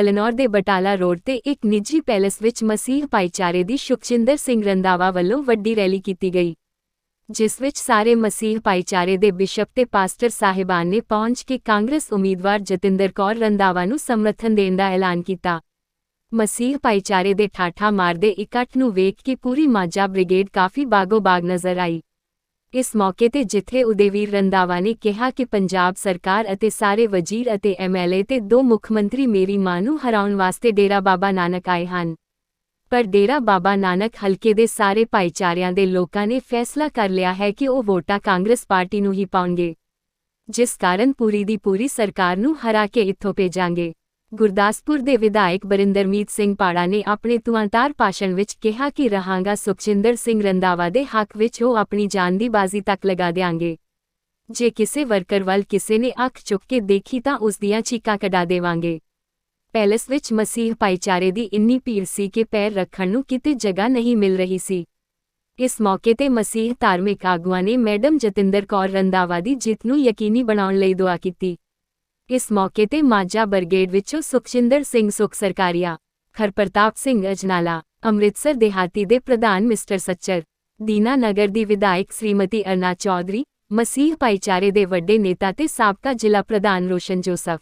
ਕਲਨੌਰ ਦੇ ਬਟਾਲਾ ਰੋਡ ਤੇ ਇੱਕ ਨਿੱਜੀ ਪੈਲੇਸ ਵਿੱਚ ਮਸੀਹ ਭਾਈਚਾਰੇ ਦੀ ਸੁਖਚਿੰਦਰ ਸਿੰਘ ਰੰਦਾਵਾ ਵੱਲੋਂ ਵੱਡੀ ਰੈਲੀ ਕੀਤੀ ਗਈ, ਜਿਸ ਵਿੱਚ ਸਾਰੇ ਮਸੀਹ ਭਾਈਚਾਰੇ ਦੇ ਬਿਸ਼ਪ ਤੇ ਪਾਸਟਰ ਸਾਹਿਬਾਨ ਨੇ ਪਹੁੰਚ ਕੇ ਕਾਂਗਰਸ ਉਮੀਦਵਾਰ ਜਤਿੰਦਰ ਕੌਰ ਰੰਦਾਵਾ ਨੂੰ ਸਮਰਥਨ ਦੇਣ ਦਾ ਐਲਾਨ ਕੀਤਾ। ਮਸੀਹ ਭਾਈਚਾਰੇ ਦੇ ਠਾਠਾ ਮਾਰਦੇ ਇਕੱਠ ਨੂੰ ਵੇਖ ਕੇ ਪੂਰੀ ਮਾਝਾ ਬ੍ਰਿਗੇਡ ਕਾਫੀ ਬਾਗੋ-ਬਾਗ ਨਜ਼ਰ ਆਈ। ਇਸ ਮੌਕੇ ਤੇ ਜਿੱਥੇ ਉਦੇਵੀਰ ਰੰਦਾਵਾ ਨੇ ਕਿਹਾ ਕਿ ਪੰਜਾਬ ਸਰਕਾਰ ਅਤੇ ਸਾਰੇ ਵਜ਼ੀਰ ਅਤੇ ਐਮਐਲਏ ਤੇ ਦੋ ਮੁੱਖ ਮੰਤਰੀ ਮੇਰੀ ਮਾਂ ਨੂੰ ਹਰਾਉਣ ਵਾਸਤੇ ਡੇਰਾ ਬਾਬਾ ਨਾਨਕ ਆਏ ਹਨ। ਪਰ ਡੇਰਾ ਬਾਬਾ ਨਾਨਕ ਹਲਕੇ ਦੇ ਸਾਰੇ ਭਾਈਚਾਰਿਆਂ ਦੇ ਲੋਕਾਂ ਨੇ ਫੈਸਲਾ ਕਰ ਲਿਆ ਹੈ ਕਿ ਉਹ ਵੋਟਾਂ ਕਾਂਗਰਸ ਪਾਰਟੀ ਨੂੰ ਹੀ ਪਾਉਣਗੇ। ਜਿਸ ਕਾਰਨ ਪੂਰੀ ਦੀ ਪੂਰੀ ਸਰਕਾਰ ਨੂੰ ਹਰਾ ਕੇ ਇੱਥੋਂ ਭੇਜਾਂਗੇ। ਗੁਰਦਾਸਪੁਰ ਦੇ ਵਿਧਾਇਕ ਬਰਿੰਦਰਮੀਤ ਸਿੰਘ ਪਾੜਾ ਨੇ ਆਪਣੇ ਤੁਆਂਤਾਰ ਭਾਸ਼ਣ ਵਿੱਚ ਕਿਹਾ ਕਿ ਰਹਾਂਗਾ ਸੁਖਜਿੰਦਰ ਸਿੰਘ ਰੰਦਾਵਾ ਦੇ ਹੱਕ ਵਿੱਚ ਉਹ ਆਪਣੀ ਜਾਨ ਦੀ ਬਾਜ਼ੀ ਤੱਕ ਲਗਾ ਦੇਾਂਗੇ ਜੇ ਕਿਸੇ ਵਰਕਰ ਵੱਲ ਕਿਸੇ ਨੇ ਅੱਖ ਚੁੱਕ ਕੇ ਦੇਖੀ ਤਾਂ ਉਸ ਦੀਆਂ ਚੀਕਾਂ ਕਢਾ ਦੇਵਾਂਗੇ। ਪੈਲੇਸ ਵਿੱਚ ਮਸੀਹ ਭਾਈਚਾਰੇ ਦੀ ਇੰਨੀ ਭੀੜ ਸੀ ਕਿ ਪੈਰ ਰੱਖਣ ਨੂੰ ਕਿਤੇ ਜਗ੍ਹਾ ਨਹੀਂ ਮਿਲ ਰਹੀ ਸੀ। ਇਸ ਮੌਕੇ ਤੇ ਮਸੀਹ ਧਾਰਮਿਕ ਆਗੂਆਂ ਨੇ ਮੈਡਮ ਜਤਿੰਦਰ ਕੌਰ ਰੰਦਾਵਾ ਦੀ ਜਿੱਤ ਨੂੰ ਯਕੀਨੀ ਬਣਾਉਣ ਲਈ ਦੁਆ ਕੀਤੀ। ਇਸ ਮੌਕੇ ਤੇ ਮਾਝਾ ਬਰਗੇਡ ਵਿੱਚੋਂ ਸੁਖਜਿੰਦਰ ਸਿੰਘ ਸੁਖ ਸਰਕਾਰੀਆ, ਖਰਪ੍ਰਤਾਪ ਸਿੰਘ ਅਜਨਾਲਾ, ਅੰਮ੍ਰਿਤਸਰ ਦੇਹਾਤੀ ਦੇ ਪ੍ਰਧਾਨ ਮਿਸਟਰ ਸੱਚਰ, ਦੀਨਾ ਨਗਰ ਦੀ ਵਿਧਾਇਕ ਸ੍ਰੀਮਤੀ ਅਰਨਾ ਚੌਧਰੀ, ਮਸੀਹ ਭਾਈਚਾਰੇ ਦੇ ਵੱਡੇ ਨੇਤਾ ਤੇ ਸਾਬਕਾ ਜ਼ਿਲ੍ਹਾ ਪ੍ਰਧਾਨ ਰੋਸ਼ਨ ਜੋਸਫ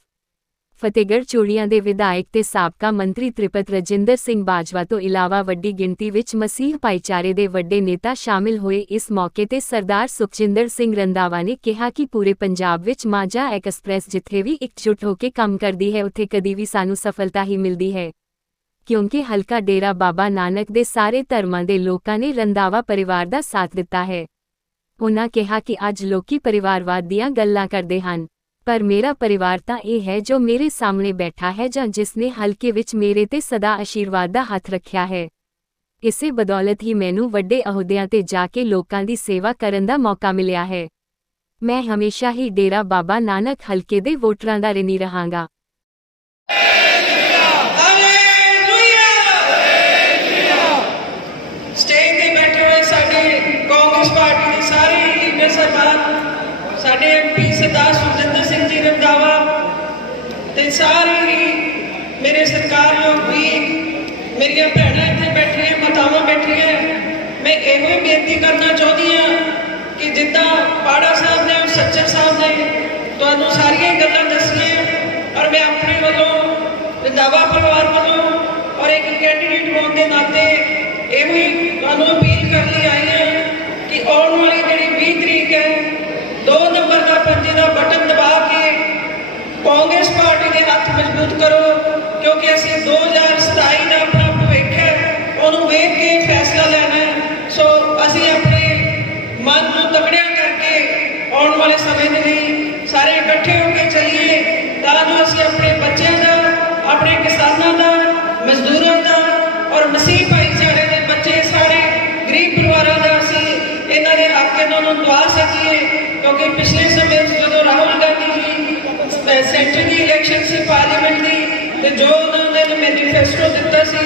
ਫਤਿਹਗੜ੍ਹ ਚੂੜੀਆਂ ਦੇ ਵਿਧਾਇਕ ਤੇ ਸਾਬਕਾ ਮੰਤਰੀ ਤ੍ਰਿਪਤ ਰਜਿੰਦਰ ਸਿੰਘ ਬਾਜਵਾ ਤੋਂ ਇਲਾਵਾ ਵੱਡੀ ਗਿਣਤੀ ਵਿੱਚ ਮਸੀਹ ਭਾਈਚਾਰੇ ਦੇ ਵੱਡੇ ਨੇਤਾ ਸ਼ਾਮਿਲ ਹੋਏ ਇਸ ਮੌਕੇ ਤੇ ਸਰਦਾਰ ਸੁਖਜਿੰਦਰ ਸਿੰਘ ਰੰਦਾਵਾ ਨੇ ਕਿਹਾ ਕਿ ਪੂਰੇ ਪੰਜਾਬ ਵਿੱਚ ਮਾਝਾ ਐਕਸਪ੍ਰੈਸ ਜਿੱਥੇ ਵੀ ਇਕਜੁੱਟ ਹੋ ਕੇ ਕੰਮ ਕਰਦੀ ਹੈ, ਉੱਥੇ ਕਦੀ ਵੀ ਸਾਨੂੰ ਸਫਲਤਾ ਹੀ ਮਿਲਦੀ ਹੈ। ਕਿਉਂਕਿ ਹਲਕਾ ਡੇਰਾ ਬਾਬਾ ਨਾਨਕ ਦੇ ਸਾਰੇ ਧਰਮਾਂ ਦੇ ਲੋਕਾਂ ਨੇ ਰੰਦਾਵਾ ਪਰਿਵਾਰ ਦਾ ਸਾਥ ਦਿੱਤਾ ਹੈ। ਉਨ੍ਹਾਂ ਕਿਹਾ ਕਿ ਅੱਜ ਲੋਕੀ ਪਰਿਵਾਰਵਾਦ ਦੀਆਂ ਗੱਲਾਂ ਕਰਦੇ ਹਨ। ਪਰ ਮੇਰਾ ਪਰਿਵਾਰ ਤਾਂ ਇਹ ਹੈ ਜੋ ਮੇਰੇ ਸਾਹਮਣੇ ਬੈਠਾ ਹੈ ਜਾਂ ਜਿਸ ਨੇ ਹਲਕੇ ਵਿੱਚ ਮੇਰੇ ਤੇ ਸਦਾ ਆਸ਼ੀਰਵਾਦ ਦਾ ਹੱਥ ਰੱਖਿਆ ਹੈ। ਇਸੇ ਬਦੌਲਤ ਹੀ ਮੈਨੂੰ ਵੱਡੇ ਅਹੁਦਿਆਂ ਤੇ ਜਾ ਕੇ ਲੋਕਾਂ ਦੀ ਸੇਵਾ ਕਰਨ ਦਾ ਮੌਕਾ ਮਿਲਿਆ ਹੈ। ਮੈਂ ਹਮੇਸ਼ਾ ਹੀ ਡੇਰਾ ਬਾਬਾ ਨਾਨਕ ਹਲਕੇ ਦੇ ਵੋਟਰਾਂ ਦਾ ਰਿਣੀ ਰਹਾਂਗਾ। ਮੇਰੇ ਸਰਕਾਰਯੋਗ ਵੀ ਮੇਰੀਆਂ ਭੈਣਾਂ ਇੱਥੇ ਬੈਠੀਆਂ, ਮਾਤਾਵਾਂ ਬੈਠੀਆਂ, ਮੈਂ ਇਹੋ ਹੀ ਬੇਨਤੀ ਕਰਨਾ ਚਾਹੁੰਦੀ ਹਾਂ ਕਿ ਜਿੱਦਾਂ ਪਾੜਾ ਸਾਹਿਬ ਨੇ ਔਰ ਸੱਚਰ ਸਾਹਿਬ ਨੇ ਤੁਹਾਨੂੰ ਸਾਰੀਆਂ ਗੱਲਾਂ ਦੱਸੀਆਂ ਔਰ ਮੈਂ ਆਪਣੇ ਵੱਲੋਂ ਰੰਦਾਵਾ ਪਰਿਵਾਰ ਵੱਲੋਂ ਔਰ ਇੱਕ ਕੈਂਡੀਡੇਟ ਹੋਣ ਦੇ ਨਾਤੇ ਇਹੋ ਹੀ ਤੁਹਾਨੂੰ ਅਪੀਲ ਕਰਨ ਲਈ ਆਈ ਹਾਂ ਕਿ ਆਉਣ ਵਾਲੀ ਜਿਹੜੀ 20 ਤਰੀਕ ਹੈ, ਦੋ ਨੰਬਰ ਦਾ ਪੰਜੇ ਦਾ ਬਟਨ ਦਬਾ ਕੇ ਕਾਂਗਰਸ ਪਾਰਟੀ ਦੇ ਹੱਥ ਮਜ਼ਬੂਤ ਕਰੋ। ਕਿਉਂਕਿ ਅਸੀਂ 2027 ਦਾ ਆਪਣਾ ਭਵਿੱਖ ਹੈ, ਉਹਨੂੰ ਵੇਖ ਕੇ ਫੈਸਲਾ ਲੈਣਾ ਹੈ। ਸੋ ਅਸੀਂ ਆਪਣੇ ਮਨ ਨੂੰ ਤਗੜਿਆ ਕਰਕੇ ਆਉਣ ਵਾਲੇ ਸਮੇਂ ਦੇ ਲਈ ਸਾਰੇ ਇਕੱਠੇ ਹੋ ਕੇ ਚੱਲੀਏ, ਤਾਂ ਜੋ ਅਸੀਂ ਆਪਣੇ ਬੱਚਿਆਂ ਦਾ, ਆਪਣੇ ਕਿਸਾਨਾਂ ਦਾ, ਮਜ਼ਦੂਰਾਂ ਦਾ ਔਰ ਮਸੀਹ ਭਾਈਚਾਰੇ ਦੇ ਬੱਚੇ ਸਾਰੇ, ਗਰੀਬ ਪਰਿਵਾਰਾਂ ਦਾ ਅਸੀਂ ਇਹਨਾਂ ਦੇ ਹੱਕ ਇਹਨਾਂ ਨੂੰ ਦਵਾ ਸਕੀਏ। ਕਿਉਂਕਿ ਪਿਛਲੇ ਸਮੇਂ 'ਚ ਜਦੋਂ ਰਾਹੁਲ ਗਾਂਧੀ ਜੀ, ਅਹ, ਸੈਂਟਰ ਦੀ ਇਲੈਕਸ਼ਨ ਸੀ ਪਾਰਲੀਮੈਂਟ ਦੀ ਤੇ ਜੋ ਉਹਨਾਂ ਨੇ ਮੈਨੀਫੈਸਟੋ ਦਿੱਤਾ ਸੀ,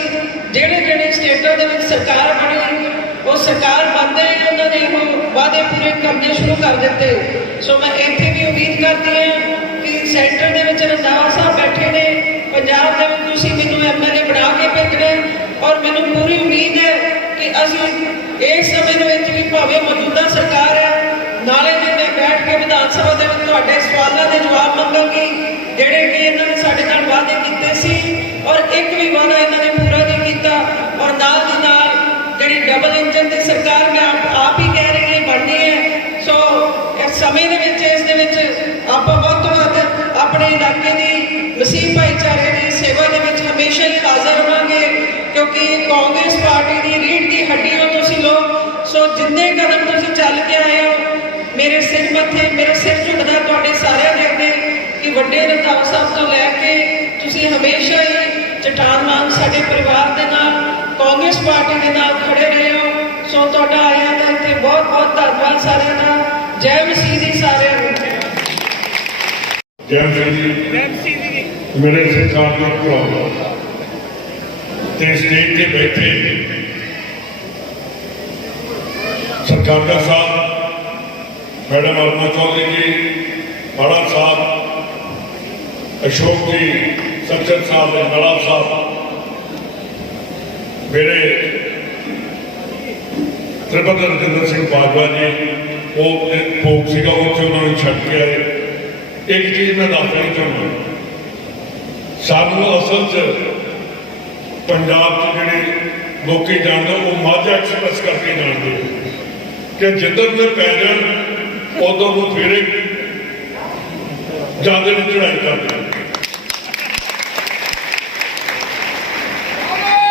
ਜਿਹੜੇ ਜਿਹੜੇ ਸਟੇਟਾਂ ਦੇ ਵਿੱਚ ਸਰਕਾਰ ਬਣੀ ਉਹ ਸਰਕਾਰ ਬਣਦੇ ਹੀ ਉਹਨਾਂ ਨੇ ਉਹ ਵਾਅਦੇ ਪੂਰੇ ਕਰਨੇ ਸ਼ੁਰੂ ਕਰ ਦਿੱਤੇ। ਸੋ ਮੈਂ ਇੱਥੇ ਵੀ ਉਮੀਦ ਕਰਦੀ ਹਾਂ ਕਿ ਸੈਂਟਰ ਦੇ ਵਿੱਚ ਰੰਦਾਵਾ ਸਾਹਿਬ ਬੈਠੇ ਨੇ, ਪੰਜਾਬ ਦੇ ਵਿੱਚ ਤੁਸੀਂ ਮੈਨੂੰ ਐਮਐਲਏ ਬਣਾ ਕੇ ਭੇਜਣਾ ਔਰ ਮੈਨੂੰ ਪੂਰੀ ਉਮੀਦ ਹੈ ਕਿ ਅਸੀਂ ਇਸ ਸਮੇਂ ਦੇ ਵਿੱਚ ਵੀ ਭਾਵੇਂ ਮੌਜੂਦਾ ਸਰਕਾਰ ਹੈ, ਨਾਲੇ ਵੀ ਮੈਂ ਬੈਠ ਕੇ ਵਿਧਾਨ ਸਭਾ ਦੇ ਵਿੱਚ ਤੁਹਾਡੇ ਸਵਾਲਾਂ ਦੇ ਇੱਕ ਵੀ ਵਾਅਦਾ ਇਹਨਾਂ ਨੇ ਪੂਰਾ ਨਹੀਂ ਕੀਤਾ। ਔਰ ਨਾਲ ਦੀ ਨਾਲ ਜਿਹੜੀ ਡਬਲ ਇੰਜਨ ਦੀ ਸਰਕਾਰ ਮੈਂ ਆਪ ਹੀ ਕਹਿ ਰਹੀ ਹਾਂ, ਬਣਨੀ ਹੈ। ਸੋ ਇਸ ਸਮੇਂ ਦੇ ਵਿੱਚ, ਇਸ ਦੇ ਵਿੱਚ ਆਪਾਂ ਵੱਧ ਤੋਂ ਵੱਧ ਆਪਣੇ ਇਲਾਕੇ ਦੀ ਮਸੀਹ ਭਾਈਚਾਰੇ ਦੀ ਸੇਵਾ ਦੇ ਵਿੱਚ ਹਮੇਸ਼ਾ ਹੀ ਹਾਜ਼ਰ ਰਹਾਂਗੇ ਕਿਉਂਕਿ ਕਾਂਗਰਸ ਪਾਰਟੀ ਦੀ ਰੀੜ ਦੀ ਹੱਡੀ ਹੋ ਤੁਸੀਂ ਲੋਕ ਸੋ ਜਿੰਨੇ ਕਦਮ ਤੁਸੀਂ ਚੱਲ ਕੇ ਆਏ ਹੋ, ਮੇਰੇ ਸਿਰ ਮੱਥੇ ਮੇਰਾ ਸਿਰ ਝੁਕਦਾ ਤੁਹਾਡੇ ਸਾਰਿਆਂ ਦੇ ਅੱਗੇ ਕਿ ਵੱਡੇ ਰੰਧਾਵਾ ਸਾਹਿਬ ਤੋਂ ਲੈ ਕੇ ਤੁਸੀਂ ਹਮੇਸ਼ਾ ਹੀ ਚਟਾਨ ਵਾਂਗ ਸਾਡੇ ਪਰਿਵਾਰ ਦੇ ਨਾਲ ਕਾਂਗਰਸ ਪਾਰਟੀ ਦੇ ਨਾਲ ਖੜੇ ਰਹੇ ਹੋ। ਸੋ ਤੁਹਾਡਾ ਆਇਆਂ ਦਾ ਇੱਥੇ ਬਹੁਤ ਬਹੁਤ ਧੰਨਵਾਦ ਸਾਰਿਆਂ ਦਾ। ਜੈ ਮਸੀਹ ਦੀ ਸਾਰਿਆਂ ਨੂੰ। ਜੈ ਜੀ। ਮੇਰੇ ਸਤਿਕਾਰਯੋਗ ਭਰਾਵੋ ਤੇ ਸਟੇਜ ਤੇ ਬੈਠੇ। ਸਰਕਾਰਦਾ ਸਾਹਿਬ ਮੈਡਮ ਅਰਮਾ ਚੌਧਰੀ ਜੀ ਬਾੜਾ ਸਾਹਿਬ ਅਸ਼ੋਕ ਜੀ ਸੱਚਰ ਸਾਹਿਬ ਦੇ ਨਵਾਬ ਸਾਹਿਬ ਮੇਰੇ ਤ੍ਰਿਪਤ ਰਜਿੰਦਰ ਸਿੰਘ ਬਾਜਵਾ ਜੀ, ਉਹ ਭੋਗ ਸੀਗਾ ਉੱਥੇ ਉਹਨਾਂ ਨੂੰ ਛੱਡ ਕੇ ਆਏ। ਇੱਕ ਚੀਜ਼ ਮੈਂ ਦੱਸਣਾ ਹੀ ਚਾਹੁੰਦਾ। ਸਾਨੂੰ ਅਸਲ 'ਚ ਪੰਜਾਬ 'ਚ ਜਿਹੜੇ ਲੋਕੀ ਜਾਣਦੇ, ਉਹ ਮਾਝਾ ਐਕਸਪ੍ਰੈਸ ਕਰਕੇ ਜਾਣਦੇ ਕਿ ਜਿੱਧਰ ਦੇ ਪੈ ਜਾਣ ਉਦੋਂ ਨੂੰ ਫੇਰੇ ਜਾਂਦੇ ਨੇ ਚੜਾਈ ਕਰਦੇ ਨੇ।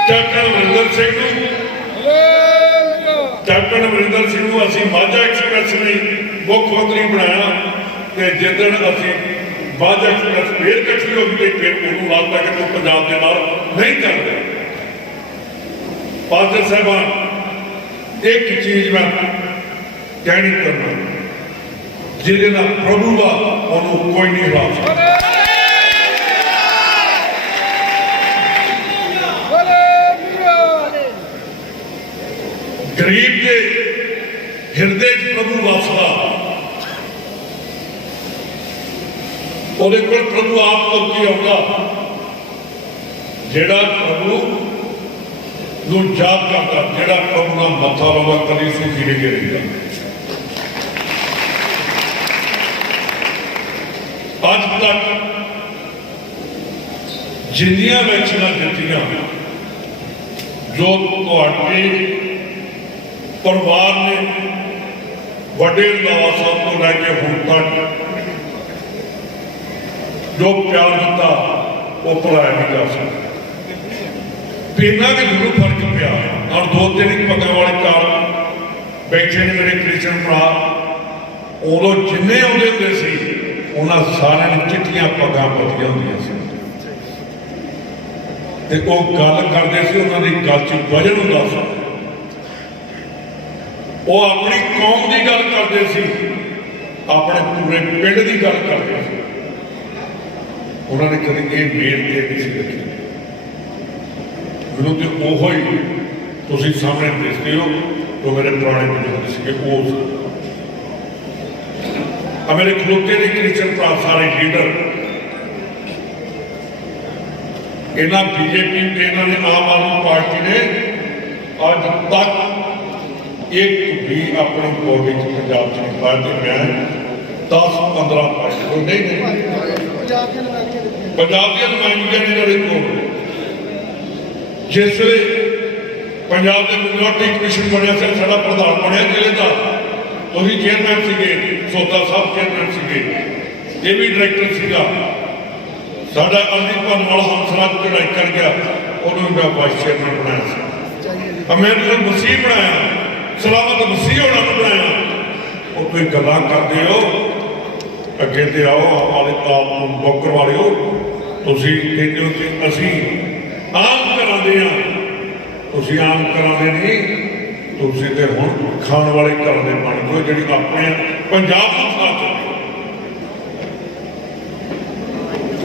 ਕੈਪਟਨ ਅਮਰਿੰਦਰ ਸਿੰਘ ਨੂੰ। ਕੈਪਟਨ ਅਮਰਿੰਦਰ ਸਿੰਘ ਨੂੰ ਅਸੀਂ ਮਾਝਾ ਐਕਸਪ੍ਰੈਸ ਲਈ ਮੁੱਖ ਮੰਤਰੀ ਬਣਾਇਆ ਤੇ ਜਿੱਦਣ ਅਸੀਂ ਮਾਝਾ ਐਕਸਪ੍ਰੈਸ ਫੇਰ ਇਕੱਠੀ ਹੋ ਗਈ ਫਿਰ ਉਹਨੂੰ ਲੱਗਦਾ ਕਿ ਉਹ ਪੰਜਾਬ ਦੇ ਨਾਲ ਨਹੀਂ ਕਰਦੇ। ਪਾਦਰ ਸਾਹਿਬਾਨ, ਇੱਕ ਚੀਜ਼ ਮੈਂ ਕਹਿਣੀ ਕਰਨਾ ਜਿਹਦੇ ਨਾਲ ਪ੍ਰਭੂ ਆ ਉਹਨੂੰ ਕੋਈ ਨਹੀਂ ਹਰਾ ਸਕਦਾ। ਗਰੀਬ ਦੇ ਹਿਰਦੇ 'ਚ ਪ੍ਰਭੂ ਵਸਦਾ ਉਹਦੇ ਕੋਲ ਪ੍ਰਭੂ ਆਪ ਤੋਂ ਕੀ ਆਉਂਦਾ ਜਿਹੜਾ ਪ੍ਰਭੂ ਨੂੰ ਯਾਦ ਕਰਦਾ ਜਿਹੜਾ ਪ੍ਰਭੂ ਨਾਲ ਮੱਥਾ ਲਾਉਂਦਾ ਕਦੀ ਸੁਖੀ ਨਹੀਂ ਗਿਰੇਗਾ ਅੱਜ ਤੱਕ ਜਿੰਨੀਆਂ ਵੈਕਸੀਨਾਂ ਦਿੱਤੀਆਂ ਜੋ ਤੁਹਾਡੇ ਪਰਿਵਾਰ ਨੇ ਵੱਡੇ ਰੰਧਾਵਾ ਸਾਹਿਬ ਤੋਂ ਲੈ ਕੇ ਹੁਣ ਤੱਕ ਜੋ ਪਿਆਰ ਦਿੱਤਾ, ਉਹ ਭੁਲਾਇਆ ਨਹੀਂ ਜਾ ਸਕਦਾ। ਪੀਣਾ ਵੀ ਜ਼ਰੂਰ ਫ਼ਰਕ ਪਿਆ ਔਰ ਦੋ ਤਿੰਨ ਹੀ ਪੱਗਾਂ ਵਾਲੇ ਕਾਰ ਬੈਠੇ ਨੇ ਮੇਰੇ ਕ੍ਰਿਸ਼ਨ ਭਰਾ। ਉਦੋਂ ਜਿੰਨੇ ਆਉਂਦੇ ਹੁੰਦੇ ਸੀ, ਉਹਨਾਂ ਸਾਰਿਆਂ ਨੇ ਚਿੱਟੀਆਂ ਪੱਗਾਂ ਪੱਤੀਆਂ ਹੁੰਦੀਆਂ ਸੀ। ਤੇ ਉਹ ਗੱਲ ਕਰਦੇ ਸੀ, ਉਹਨਾਂ ਦੀ ਗੱਲ 'ਚ ਵਜਨ ਹੁੰਦਾ ਸੀ। ਉਹ ਆਪਣੀ ਕੌਮ ਦੀ ਗੱਲ ਕਰਦੇ ਸੀ। ਆਪਣੇ ਪੂਰੇ ਪਿੰਡ ਦੀ ਗੱਲ ਕਰਦੇ ਸੀ। ਉਹਨਾਂ ਨੇ ਕਦੇ ਇਹ ਮੇਲ ਤੇ ਨਹੀਂ ਸੀ ਰੱਖੀ। ਮੈਨੂੰ ਤੇ ਉਹੋ ਹੀ ਤੁਸੀਂ ਸਾਹਮਣੇ ਦੇਖਦੇ ਹੋ, ਉਹ ਮੇਰੇ ਪੁਰਾਣੇ ਬਜ਼ੁਰਗ ਸੀਗੇ, ਉਹ ਮੇਰੇ ਖਲੋਤੇ ਦੇ ਕ੍ਰਿਸਚਨ ਭਰਾ ਸਾਰੇ ਲੀਡਰ। ਇਹਨਾਂ ਬੀਜੇਪੀ ਤੇ ਇਹਨਾਂ ਨੇ ਆਮ ਆਦਮੀ ਪਾਰਟੀ ਨੇ ਅੱਜ ਤੱਕ ਇੱਕ ਵੀ ਆਪਣੀ ਬੋਡੀ ਚ ਪੰਜਾਬ ਚ ਨਹੀਂ ਪਾਇਆ ਤੇ ਮੈਂ 10 15 ਪਾਰਟੀ ਕੋਈ ਨਹੀਂ ਪੰਜਾਬ ਦੀਆਂ ਨੁਮਾਇੰਦਗੀਆਂ ਨੇ ਜਿਹੜੇ ਕੋਲ ਜਿਸ ਵੇਲੇ ਪੰਜਾਬ ਦੇ ਮਿਨੋਰਟੀ ਕਮਿਸ਼ਨ ਬਣਿਆ ਸੀ ਸਾਡਾ ਪ੍ਰਧਾਨ ਬਣਿਆ ਜ਼ਿਲ੍ਹੇ ਦਾ ਉਹਦੀ ਚੇਅਰਮੈਨ ਸੀਗੇ ਸੋਤਾ ਸਾਹਿਬ ਚੇਅਰਮੈਨ ਸੀਗੇ ਇਹ ਵੀ ਡਾਇਰੈਕਟਰ ਸੀਗਾ। ਸਾਡਾ ਅਰਜੀਤ ਵਾਲਾ ਹਮਸਰਾਜ ਚੜਾਈ ਕਰ ਗਿਆ ਉਹਨੂੰ ਮੈਂ ਵਾਈਸ ਚੇਅਰਮੈਨ ਬਣਾਇਆ ਸੀ। ਅਮੇਰਿਕਾ ਮਸੀਹ ਬਣਾਇਆ। ਸਲਾਮਤ ਮਸੀਹ ਹੋਣਾ ਬਣਾਇਆ ਉਹ ਕੋਈ ਗੱਲਾਂ ਕਰਦੇ ਹੋ। ਅੱਗੇ ਤੇ ਆਓ ਆਪ ਵਾਲੇ ਆਪ ਨੂੰ ਬੋਕਰ ਵਾਲਿਓ। ਤੁਸੀਂ ਕਹਿੰਦੇ ਹੋ ਕਿ ਅਸੀਂ ਆਮ ਕਰਾਉਂਦੇ ਆ ਤੁਸੀਂ ਆਮ ਕਰਾਉਂਦੇ ਨਹੀਂ, ਤੁਸੀਂ ਤੇ ਹੁਣ ਖਾਣ ਵਾਲੇ ਘਰ ਦੇ ਬਣ ਗਏ ਜਿਹੜੀ ਆਪਣੇ ਪੰਜਾਬ ਨੂੰ ਖਾ ਚੁੱਕੇ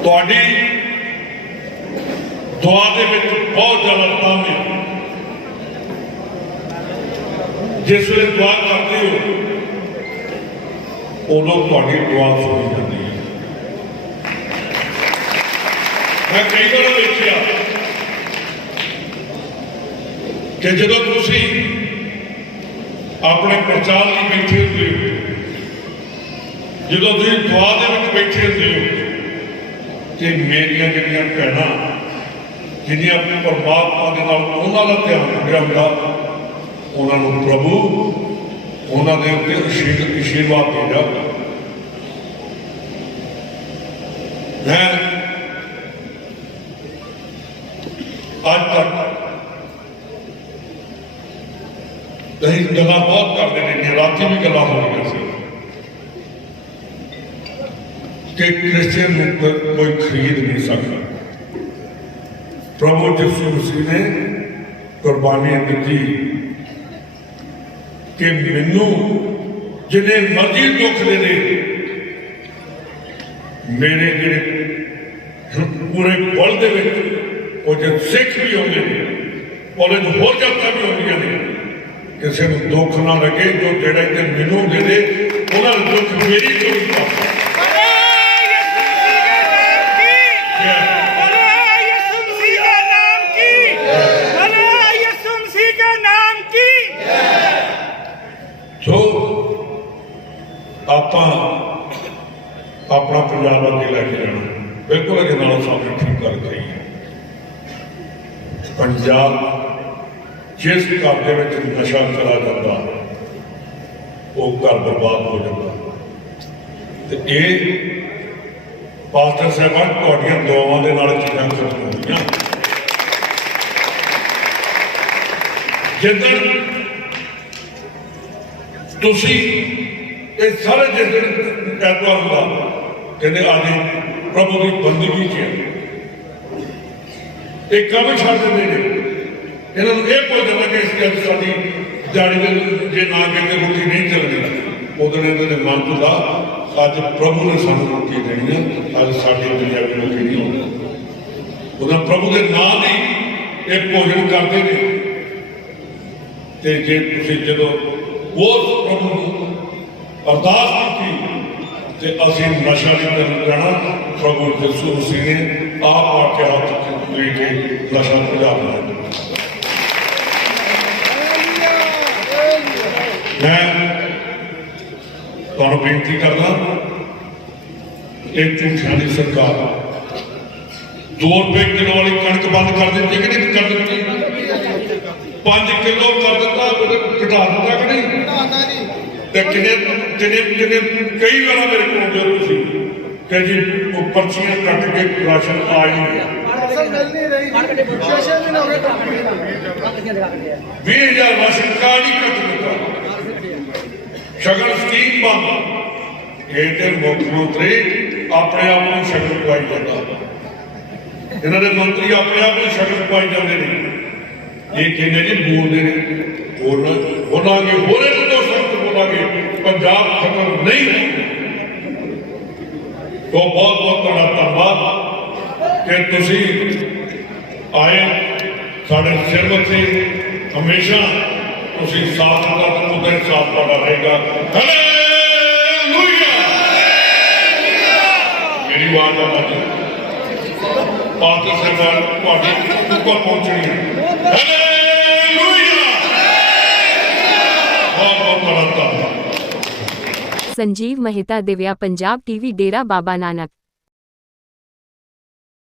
ਤੁਹਾਡੀ ਦੁਆ ਦੇ ਵਿੱਚ ਬਹੁਤ ਜ਼ਿਆਦਾ ਦਮ ਹੈ ਜਿਸ ਵੇਲੇ ਦੁਆ ਕਰਦੇ ਹੋ, ਉਦੋਂ ਤੁਹਾਡੀ ਦੁਆ ਸੁਣੀ ਜਾਂਦੀ ਹੈ। ਮੈਂ ਕਈ ਵਾਰ ਵੇਖਿਆ ਕਿ ਜਦੋਂ ਤੁਸੀਂ ਆਪਣੇ ਪ੍ਰਚਾਰ ਲਈ ਬੈਠੇ ਹੁੰਦੇ ਹੋ, ਜਦੋਂ ਤੁਸੀਂ ਦੁਆ ਦੇ ਵਿੱਚ ਬੈਠੇ ਹੁੰਦੇ ਹੋ ਕਿ ਮੇਰੀਆਂ ਜਿਹੜੀਆਂ ਭੈਣਾਂ ਜਿਹੜੀਆਂ ਪਰਮਾਤਮਾ ਦੇ ਨਾਲ ਉਹਨਾਂ ਦਾ ਧਿਆਨ ਰੱਖਿਆ ਹੁੰਦਾ ਉਹਨਾਂ ਨੂੰ ਪ੍ਰਭੂ, ਉਹਨਾਂ ਦੇ ਉੱਤੇ ਅਸ਼ੀਰ ਅਸ਼ੀਰਵਾਦ ਦੇ ਜਾਊਗਾ ਮੈਂ ਅੱਜ ਤੱਕ ਅਸੀਂ ਗੱਲਾਂ ਬਹੁਤ ਕਰਦੇ ਨੇ ਕਿ ਰਾਤੀ ਵੀ ਗੱਲਾਂ ਹੋ ਰਹੀਆਂ ਸੀ। ਕਿ ਕ੍ਰਿਸਚੀਅਨ ਨੂੰ ਕੋਈ- ਕੋਈ ਖਰੀਦ ਨਹੀਂ ਸਕਦਾ। ਪ੍ਰਭੂ ਯਿਸੂ ਮਸੀਹ ਨੇ ਕੁਰਬਾਨੀ ਦਿੱਤੀ। ਕਿ ਮੈਨੂੰ ਜਿਹਨੇ ਮਰਜ਼ੀ ਦੁੱਖ ਦੇ ਦੇ ਮੇਰੇ ਜਿਹੜੇ ਪੂਰੇ ਵਰਲਡ ਦੇ ਵਿੱਚ ਉਹ ਜੇ ਸਿੱਖ ਵੀ ਨੇ ਉਹਦੇ ਚ ਹੋਰ ਜਾਤਾਂ ਵੀ ਹੁੰਦੀਆਂ ਨੇ ਕਿਸੇ ਨੂੰ ਦੁੱਖ ਨਾ ਲੱਗੇ ਜੋ ਜਿਹੜਾ ਕਿ ਮੈਨੂੰ ਦੇ ਦੇ ਉਹਨਾਂ ਨੂੰ ਦੁੱਖ ਮੇਰੀ ਕੋਈ ਬੋਲੇ ਕੀ Yeah. ਆਪਾਂ ਆਪਣਾ ਪੰਜਾਬ ਅੱਗੇ ਲੈ ਕੇ ਜਾਣਾ। ਬਿਲਕੁਲ ਅਜੇ ਨਾਲੋਂ ਸਾਹਮਣੇ ਠੀਕ ਕਰ ਰਹੀ ਪੰਜਾਬ ਜਿਸ ਘਰ ਦੇ ਵਿੱਚ ਨਸ਼ਾ ਚਲਾ ਜਾਂਦਾ, ਉਹ ਘਰ ਬਰਬਾਦ ਹੋ ਜਾਂਦਾ। ਤੇ ਇਹ ਪਾਸਟਰ ਸਾਹਿਬਾਨ, ਤੁਹਾਡੀਆਂ ਦੁਆਵਾਂ ਦੇ ਨਾਲ ਚੀਜ਼ਾਂ ਖਤਮ ਹੋਈਆਂ ਜਿੱਦਣ ਤੁਸੀਂ ਇਹ ਸਾਰੇ ਜਿਸ ਦਿਨ ਐਤਵਾਰ ਹੁੰਦਾ ਕਹਿੰਦੇ ਆਦੇ ਪ੍ਰਭੂ ਦੀ ਬੰਦਗੀ ਚ ਇਹ ਕੰਮ ਛੱਡ ਦਿੰਦੇ ਨੇ। ਇਹਨਾਂ ਨੂੰ ਇਹ ਭੁੱਲ ਜਾਂਦਾ ਕਿ ਇਸ ਗੱਲ ਸਾਡੀ ਦਿਹਾੜੀ ਦੇ ਜੇ ਨਾ ਕਹਿੰਦੇ ਰੋਟੀ ਨਹੀਂ ਚੱਲਦੀ, ਉਦੋਂ ਇਹਨਾਂ ਦੇ ਮਨ ਤੋਂ ਦਾ ਅੱਜ ਪ੍ਰਭੂ ਨੇ ਸਾਨੂੰ ਰੋਟੀ ਦੇਣੀ ਹੈ, ਅੱਜ ਸਾਡੇ ਪੰਜਾਬੀ ਰੋਟੀ ਨਹੀਂ ਹੋਣੀ ਉਹਨਾਂ ਪ੍ਰਭੂ ਦੇ ਨਾਮ ਦੀ ਇਹ ਭੋਜਨ ਕਰਦੇ ਨੇ। ਤੇ ਜੇ ਤੁਸੀਂ ਜਦੋਂ ਉਸ ਪ੍ਰਭੂ ਅਰਦਾਸ ਕੀਤੀ ਤੇ ਅਸੀਂ ਨਸ਼ਾ ਨਹੀਂ ਕਰਨ ਜਾਣਾ ਪ੍ਰਭੂ ਯਿਸੂ ਮਸੀਹ ਨੇ ਆਪ ਆ ਕੇ ਹੱਥ ਲੈ ਕੇ ਨਸ਼ਾ ਪੰਜਾਬ ਲਾਇਆ ਮੈਂ ਤੁਹਾਨੂੰ ਬੇਨਤੀ ਕਰਦਾ, ਇਹ ਝੂਠਿਆਂ ਦੀ ਸਰਕਾਰ 2 ਰੁਪਏ ਕਿਲੋ ਵਾਲੀ ਕਣਕ ਬੰਦ ਕਰ ਦਿੱਤੀ ਕਿ ਨਹੀਂ ਕਰ ਦਿੱਤੀ? 5 ਕਿਲੋ ਕਰ ਦਿੱਤਾ ਘਟਾ ਦਿੱਤਾ ਤੇ ਕਿਨੇ ਕਿਨੇ ਕਿਨੇ ਕਈ ਵਾਰ ਮੇਰੇ ਕੋਲ ਹੋ ਤੁਸੀਂ ਕਿ ਜੀ ਉਹ ਪਰਚੀਆਂ ਕੱਟ ਕੇ ਰਾਸ਼ਨ ਆ ਹੀ ਰਿਹਾ ਅਸਲ ਮਿਲ ਨਹੀਂ ਰਹੀ ਛੇ ਛੇ ਮਹੀਨੇ ਹੋ ਗਏ ਕੰਪਨੀ ਨੂੰ 20000 ਰਾਸ਼ਨ ਕਾਰਡ ਹੀ ਕੱਟ ਦਿੱਤਾ। ਸ਼ਗਨ ਸਕੀਮ ਬੰਦ। ਇਹ ਤੇ ਮੁੱਖ ਮੰਤਰੀ ਆਪਣੇ ਆਪ ਨੂੰ ਸ਼ਗਨ ਪਾਈ ਜਾਂਦਾ। ਇਹਨਾਂ ਦੇ ਮੰਤਰੀ ਆਪਣੇ ਆਪ ਨੂੰ ਸ਼ਗਨ ਪਾਈ ਜਾਂਦੇ ਨੇ। ਇਹ ਕਹਿੰਦੇ ਜੀ ਬੋਲਦੇ ਨੇ। ਬੋਲਣਾ ਬੋਲਾਂਗੇ ਹੋਰੇ ਤੋਂ ਸਖਤ ਬੋਲਾਂਗੇ। ਪੰਜਾਬ ਖਤਮ ਨਹੀਂ ਹੋਊਗਾ। ਬਹੁਤ ਬਹੁਤ ਤੁਹਾਡਾ ਧੰਨਵਾਦ ਕਿ ਤੁਸੀਂ ਆਏ ਸਾਡੇ ਸਿਰ ਮੱਥੇ। ਹਮੇਸ਼ਾ ਤੁਸੀਂ ਸਾਥ ਦਿੱਤਾ ਤੇ ਸਾਥ ਤੁਹਾਡਾ ਰਹੇਗਾ। ਹਾਲੇਲੂਇਆ ਮੇਰੀ ਆਵਾਜ਼ ਆ ਬਾਜੀ ਪਾਸਟਰ ਸਾਹਿਬਾਨ ਉੱਪਰ ਪਹੁੰਚਣੀ ਹੈ। ਹਾਲੇਲੂਇਆ ਬਹੁਤ ਬਹੁਤ ਤੁਹਾਡਾ ਧੰਨਵਾਦ ਸੰਜੀਵ ਮਹਿਤਾ ਦਿਵਿਆ ਪੰਜਾਬ ਟੀਵੀ ਡੇਰਾ ਬਾਬਾ ਨਾਨਕ